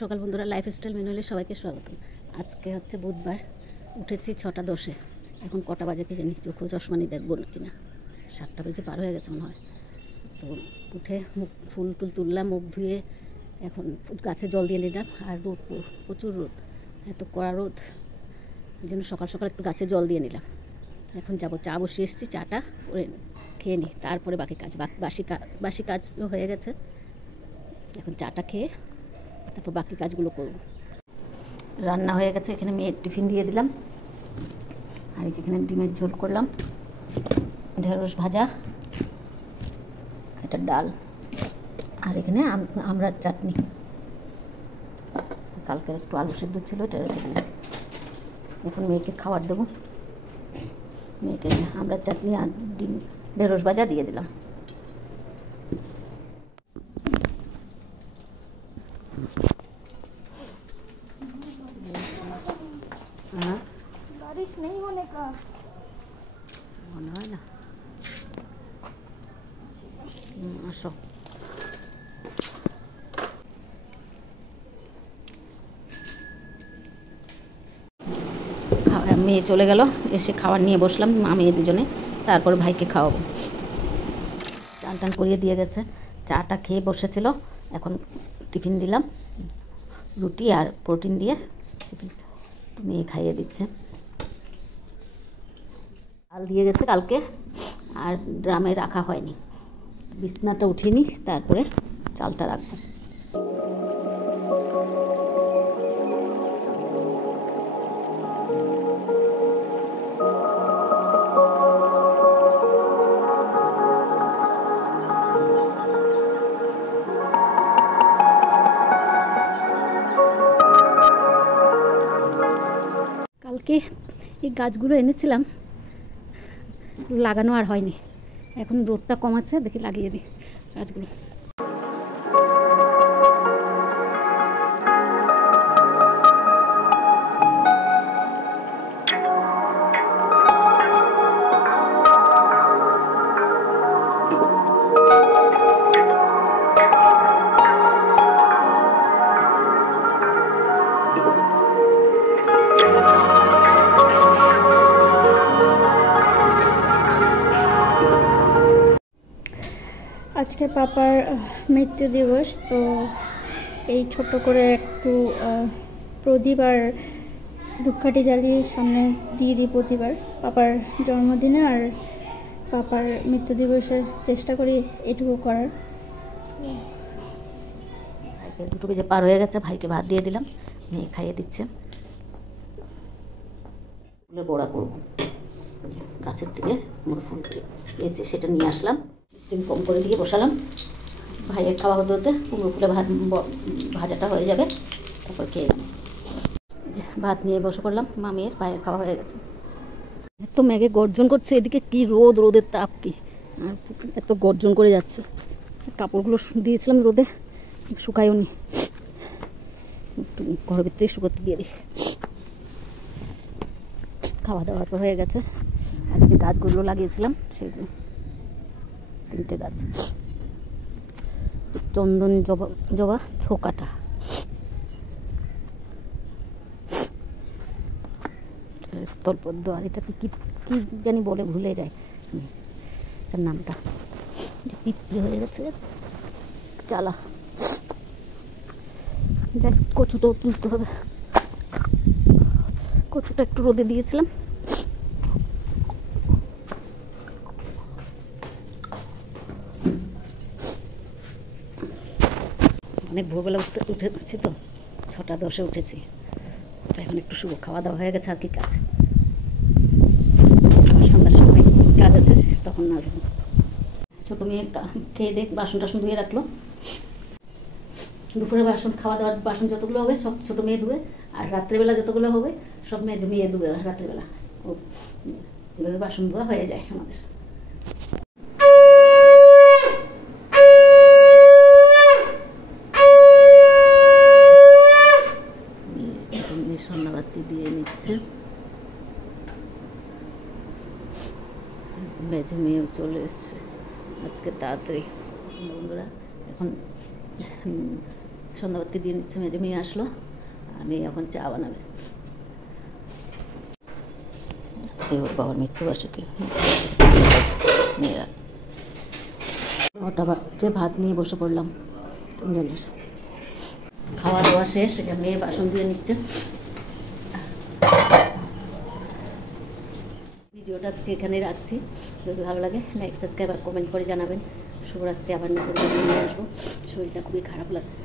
সকাল বন্ধুরা, লাইফস্টাইল ম্যানুয়ালে সবাইকে স্বাগতম। আজকে হচ্ছে বুধবার, উঠেছি 6:10। এখন কটা বাজে কি জানি, চোখও চশমা নিয়ে দেখবো কিনা। 7টা বেজে পার হয়ে গেছে মনে হয়। তো উঠে মুখ ফুল টুল তুললাম, মুখ ধুয়ে এখন গাছে জল দিয়ে নিলাম। আর রোদ, প্রচুর রোদ, এত কড়া রোদ, এই জন্য সকাল সকাল একটু গাছে জল দিয়ে নিলাম। এখন যাবো, চা বসিয়ে এসেছি, চাটা করে খেয়ে নিই, তারপরে বাকি কাজ। বাসি কাজ হয়ে গেছে, এখন চাটা খেয়ে তারপর বাকি কাজগুলো করব। রান্না হয়ে গেছে, এখানে মেয়ের টিফিন দিয়ে দিলাম। আর এই যেখানে ডিমের ঝোল করলাম, ঢেঁড়স ভাজা, এটা ডাল, আর এখানে আমড়ার চাটনি। কালকের একটু আলু সেদ্ধ ছিল, এটা রেখে দিয়েছি। এখন মেয়েকে খাবার দেবো। মেয়েকে আমড়ার চাটনি আর ডিম ঢেঁড়স ভাজা দিয়ে দিলাম। बारिश नहीं होने का মনে হয় না। আসো, মেয়ে চলে গেল, এসে খাবার নিয়ে বসলাম মা মেয়ে দুজনে, তারপর ভাইকে খাওয়াবো। চান টান করিয়ে দিয়ে গেছে, চাটা খেয়ে বসেছিল। এখন টিফিন দিলাম, রুটি আর প্রোটিন দিয়ে টিফিন মেয়ে খাইয়ে দিচ্ছে। চাল দিয়ে গেছে কালকে, আর ড্রামে রাখা হয়নি, বিছনাটা উঠিয়ে নিই, তারপরে চালটা রাখবো। কালকে এই গাছগুলো এনেছিলাম, লাগানো আর হয়নি। এখন রোদটা কম আছে, দেখি লাগিয়ে দিই গাছগুলো। আজকে পাপার মৃত্যু দিবস, তো এই ছোট করে একটু প্রদীপ আর ধূপকাঠি জ্বালিয়ে সামনে দিয়ে দিই প্রতিবার পাপার জন্মদিনে আর পাপার মৃত্যু দিবসে চেষ্টা করি এটুকু করার। ভাইকে 2 বেজে পার হয়ে গেছে, ভাইকে ভাত দিয়ে দিলাম, মেয়ে খাইয়ে দিচ্ছে। ফুলের বড়া করবো, গাছের থেকে মোড় ফুল পেয়েছে, সেটা নিয়ে আসলাম, স্টিম কম করে দিয়ে বসালাম। ভাইয়ের খাওয়া হতে হতে কুমড়ো ফুলে ভাজাটা হয়ে যাবে, তারপর খেয়ে নেব। ভাত নিয়ে বসে পড়লাম, মামির ভাইয়ের খাওয়া হয়ে গেছে। এত মেঘে গর্জন করছে, এদিকে কি রোদ, রোদের তাপ কি, এত গর্জন করে যাচ্ছে। কাপড়গুলো দিয়েছিলাম রোদে, শুকায়ও নি, ঘরের ভিতরে শুকোতে দিয়ে দিই। খাওয়া দাওয়া তো হয়ে গেছে। আর যে গাছগুলো লাগিয়েছিলাম সেগুলো 3টে গাছ, চন্দন জবা থোকাটা, স্থলপদ্ম, আর এটাকে কি কি জানি বলে, ভুলে যায় তার নামটা। পিঁপড়ে হয়ে গেছে চালা, যাই কচুটাও তুলতে হবে। কচুটা একটু রোদে দিয়েছিলাম, অনেক ভোরবেলা উঠেছি তো, 6:10 উঠেছি, তো এখন একটু শুভ খাওয়া দাওয়া হয়ে গেছে। আর কি কাজ, আবার সন্ধ্যার সময় কাজ আছে, তখন না আসবো। ছোটো মেয়ে খেয়ে দেখ বাসন টাসন ধুয়ে রাখলো। দুপুরে বাসন, খাওয়া দাওয়ার বাসন যতগুলো হবে সব ছোটো মেয়ে ধুয়ে, আর রাত্রেবেলা যতগুলো হবে সব মেয়ে ধুয়ে রাত্রেবেলা। এভাবে বাসন ধোয়া হয়ে যায় আমাদের। সন্ধ্যাবাতি দিয়ে নিচ্ছে, মেজো মেয়েও চলে এসছে আজকে তাড়াতাড়ি। বন্ধুরা এখন সন্ধ্যাবাতি দিয়ে নিচ্ছে। মেজে মেয়ে আসলো, আমি এখন চা বানাবে। ওর বাবার মৃত্যুবার্ষিকী, মেয়েরা 9টা বাজে, ভাত নিয়ে বসে পড়লাম তিনজনের। খাওয়া দাওয়া শেষ, এটা মেয়ে বাসন দিয়ে নিচ্ছে। ভিডিওটা আজকে এখানে রাখছি। যদি ভালো লাগে লাইক, সাবস্ক্রাইব আর কমেন্ট করে জানাবেন। শুভরাত্রি। আবার নতুন ভিডিও নিয়ে আসবো। শরীরটা খুবই খারাপ লাগছে।